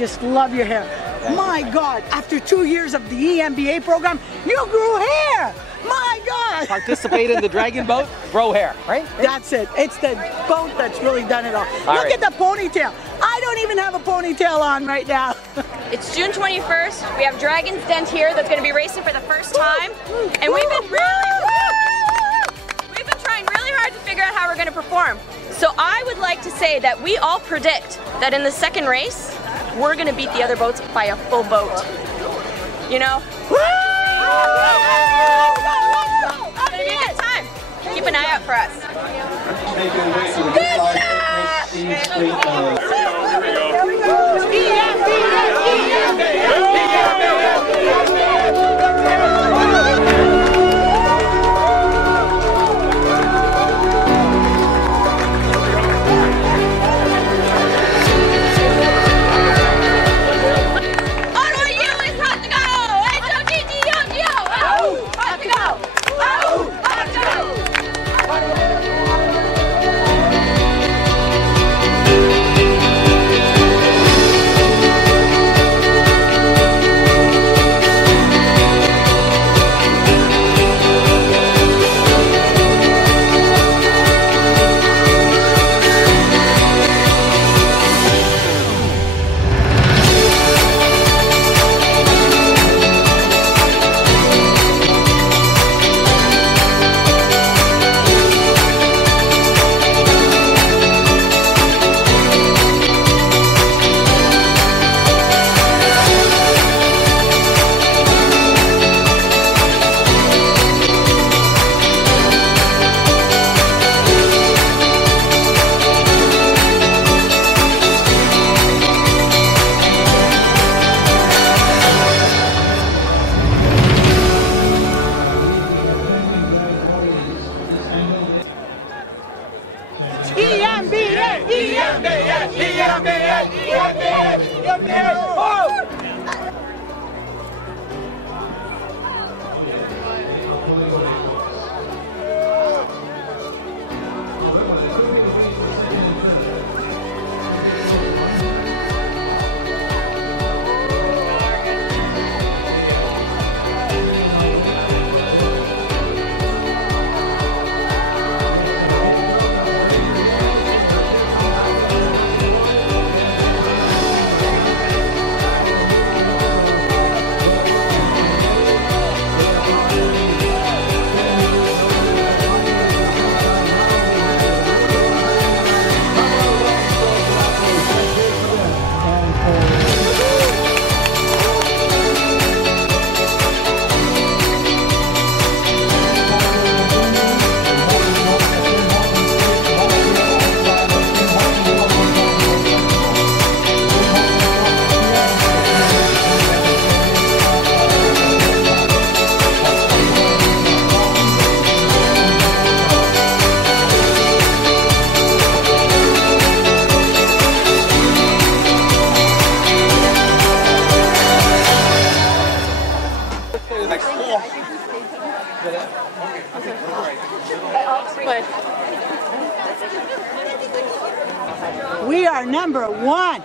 just love your hair. My God, after 2 years of the EMBA program, you grew hair. My God. Participate in the dragon boat, grow hair, right? That's it. It's the boat that's really done it all. Look at the ponytail. I don't even have a ponytail on right now. It's June 21st. We have Dragon's Dent here that's going to be racing for the first time. And we've been trying really hard to figure out how we're going to perform. So I would like to say that we all predict that in the second race, we're going to beat the other boats by a full boat. You know? It's going to be a good time. Keep an eye out for us. We are number one.